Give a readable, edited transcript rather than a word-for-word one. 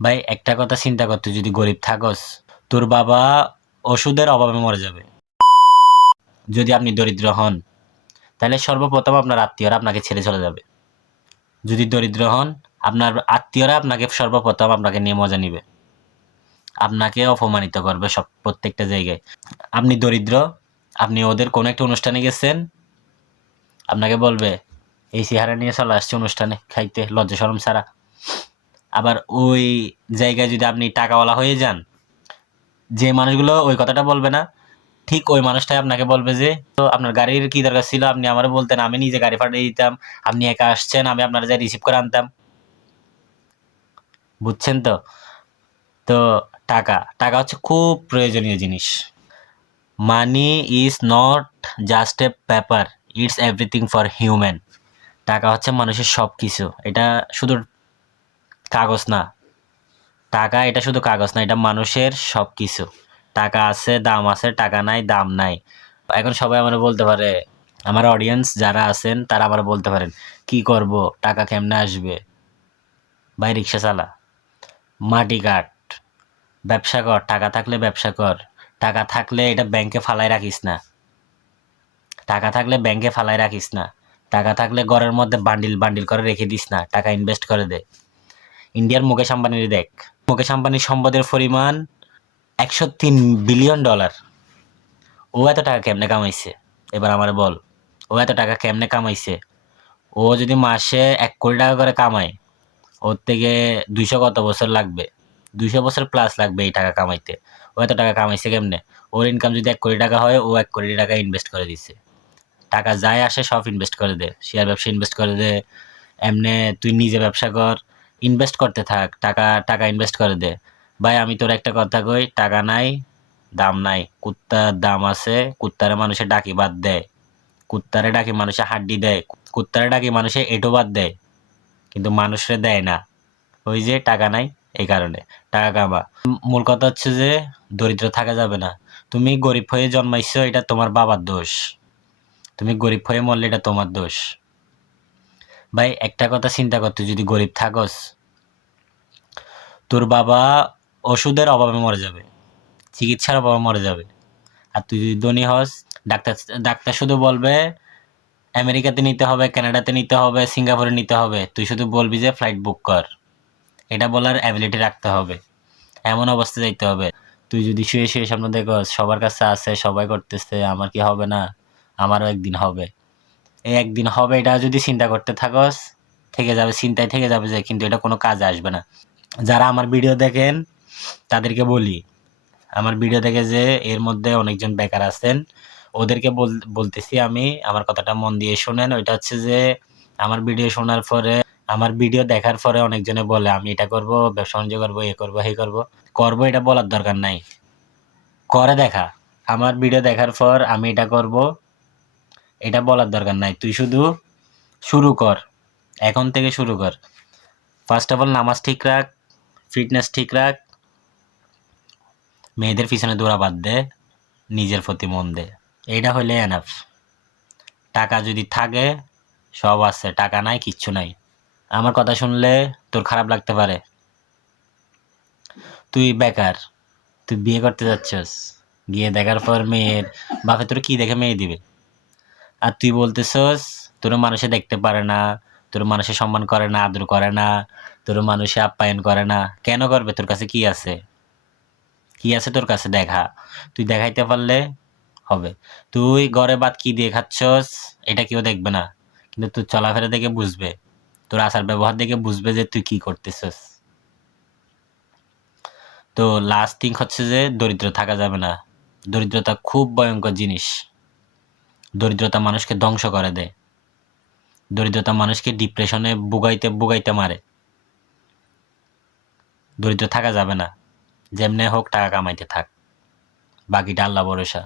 ভাই একটা কথা চিন্তা কর, তুই যদি গরিব থাকস, তোর বাবা ওষুধের অভাবে মরে যাবে। যদি আপনি দরিদ্র হন, তাহলে সর্বপ্রথম আপনার আত্মীয়রা আপনাকে ছেড়ে চলে যাবে। যদি দরিদ্র হন, আপনার আত্মীয়রা আপনাকে সর্বপ্রথম আপনাকে নিয়ে মজা নিবে, আপনাকে অপমানিত করবে সব প্রত্যেকটা জায়গায়। আপনি দরিদ্র, আপনি ওদের কোনো একটা অনুষ্ঠানে গেছেন, আপনাকে বলবে এই চেহারা নিয়ে চলে আসছে অনুষ্ঠানে খাইতে, লজ্জা শরম ছাড়া। আবার ওই জায়গায় যদি আপনি টাকাওয়ালা হয়ে যান, যে মানুষগুলো ওই কথাটা বলবে না, ঠিক ওই মানুষটাই আপনাকে বলবে যে তো আপনার গাড়ির কি দরকার ছিল, আপনি আমারে বলতেন, আমি নিজে গাড়ি পাঠিয়ে দিতাম, আপনি একা আসছেন, আমি আপনার যাই রিসিভ করে আনতাম। বুঝছেন তো? তো টাকা টাকা হচ্ছে খুব প্রয়োজনীয় জিনিস। Money is not just a paper, it's everything for human. টাকা হচ্ছে মানুষের সব কিছু, এটা শুধু কাগজ না। টাকা এটা শুধু কাগজ না, এটা মানুষের সব কিছু। টাকা আছে দাম আছে, টাকা নাই দাম নাই। এখন সবাই আমার বলতে পারে, আমার অডিয়েন্স যারা আছেন তারা আমার বলতে পারেন, কি করব, টাকা কেমনে আসবে? ভাই রিক্সা চালা, মাটি কাট, ব্যবসা কর, টাকা থাকলে ব্যবসা কর। টাকা থাকলে এটা ব্যাংকে ফালাই রাখিস না। টাকা থাকলে ব্যাংকে ফালাই রাখিস না। টাকা থাকলে ঘরের মধ্যে বান্ডিল বান্ডিল করে রেখে দিস না, টাকা ইনভেস্ট করে দে। ইন্ডিয়ার মুকেশ আম্বানির দেখ, মুকেশ আম্বানির সম্পদের পরিমাণ $103 বিলিয়ন। ও এত টাকা কেমনে কামাইছে? এবার আমার বল, ও এত টাকা কেমনে কামাইছে? ও যদি মাসে 1 কোটি টাকা করে কামায়, ওর থেকে 200 কত বছর লাগবে, 200 বছর প্লাস লাগবে এই টাকা কামাইতে। ও এত টাকা কামাইছে কেমনে? ওর ইনকাম যদি 1 কোটি টাকা হয়, ও 1 কোটি টাকা ইনভেস্ট করে দিছে। টাকা যাই আসে সব ইনভেস্ট করে দে, শেয়ার ব্যবসা ইনভেস্ট করে দে, এমনে তুই নিজে ব্যবসা কর, ইনভেস্ট করতে থাক, টাকা টাকা ইনভেস্ট করে দে। ভাই আমি তোর একটা কথা কই, টাকা নাই দাম নাই, কুত্তার দাম আছে। কুত্তারে মানুষে ডাকি বাদ দেয়, কুত্তারে ডাকি মানুষে হাড্ডি দেয়, কুত্তারে ডাকি মানুষে এঁটো বাদ দেয়, কিন্তু মানুষরে দেয় না। ওই যে টাকা নাই, এই কারণে। টাকা কামা। মূল কথা হচ্ছে যে দরিদ্র থাকা যাবে না। তুমি গরিব হয়ে জন্মাইছো, এটা তোমার বাবার দোষ। তুমি গরিব হয়ে মরলে এটা তোমার দোষ। ভাই একটা কথা চিন্তা কর, তুই যদি গরিব থাকস, তোর বাবা ওষুধের অভাবে মরে যাবে, চিকিৎসার অভাবে মরে যাবে। আর তুই যদি ধনী হস, ডাক্তার ডাক্তার শুধু বলবে আমেরিকাতে নিতে হবে, কানাডাতে নিতে হবে, সিঙ্গাপুরে নিতে হবে, তুই শুধু বলবি যে ফ্লাইট বুক কর। এটা বলার অ্যাবিলিটি রাখতে হবে, এমন অবস্থা যাইতে হবে। তুই যদি শুয়ে শুয়ে স্বপ্ন দেখস সবার কাছে আছে, সবাই করতেছে, আমার কি হবে না? আমারও একদিন হবে। এই একদিন হবে এটা যদি চিন্তা করতে থাকস, থেকে যাবে চিন্তায়, থেকে যাবে যে, কিন্তু এটা কোনো কাজে আসবে না। যারা আমার ভিডিও দেখেন তাদেরকে বলি, আমার ভিডিও দেখে যে এর মধ্যে অনেকজন বেকার আছেন, ওদেরকে বলতেছি আমি, আমার কথাটা মন দিয়ে শোনেন। ওইটা হচ্ছে যে আমার ভিডিও শোনার পরে, আমার ভিডিও দেখার পরে অনেকজনে বলে আমি এটা করব, ব্যবসা বাণিজ্য করবো, এ করবো সেই করবো। করবো এটা বলার দরকার নাই, করে দেখা। আমার ভিডিও দেখার পর আমি এটা করব, এটা বলার দরকার নাই। তুই শুধু শুরু কর, এখন থেকে শুরু কর। ফার্স্ট অফ অল নামাজ ঠিক রাখ, ফিটনেস ঠিক রাখ, মেয়েদের পিছনে দৌড়া বাদ দে, নিজের প্রতি মন দে। এইটা হইলে এনাফ। টাকা যদি থাকে সব আছে, টাকা নাই কিচ্ছু নাই। আমার কথা শুনলে তোর খারাপ লাগতে পারে, তুই বেকার, তুই বিয়ে করতে যাচ্ছস, গিয়ে দেখার পর মেয়ের বাপে তোর কি দেখে মেয়ে দিবে? আর তুই বলতেছস তোর মানুষে দেখতে পারে না, তোর মানুষে সম্মান করে না, আদর করে না, তোর মানুষে আপ্যায়ন করে না। কেন করবে? তোর কাছে কি আছে? কি আছে তোর কাছে দেখা। তুই দেখাইতে পারলে হবে। তুই ঘরে ভাত কি দিয়ে খাচ্ছস এটা কেউ দেখবে না, কিন্তু তুই চলাফেরা দেখে বুঝবে, তোর আচার ব্যবহার দেখে বুঝবে যে তুই কি করতেছস। তো লাস্ট থিং হচ্ছে যে দরিদ্র থাকা যাবে না। দরিদ্রতা খুব ভয়ঙ্কর জিনিস। দরিদ্রতা মানুষকে ধ্বংস করে দেয়। দরিদ্রতা মানুষকে ডিপ্রেশনে বুগাইতে বুগাইতে মারে। দরিদ্র থাকা যাবে না। যেমনে হোক টাকা কামাইতে থাক, বাকিটা আল্লাহ ভরসা।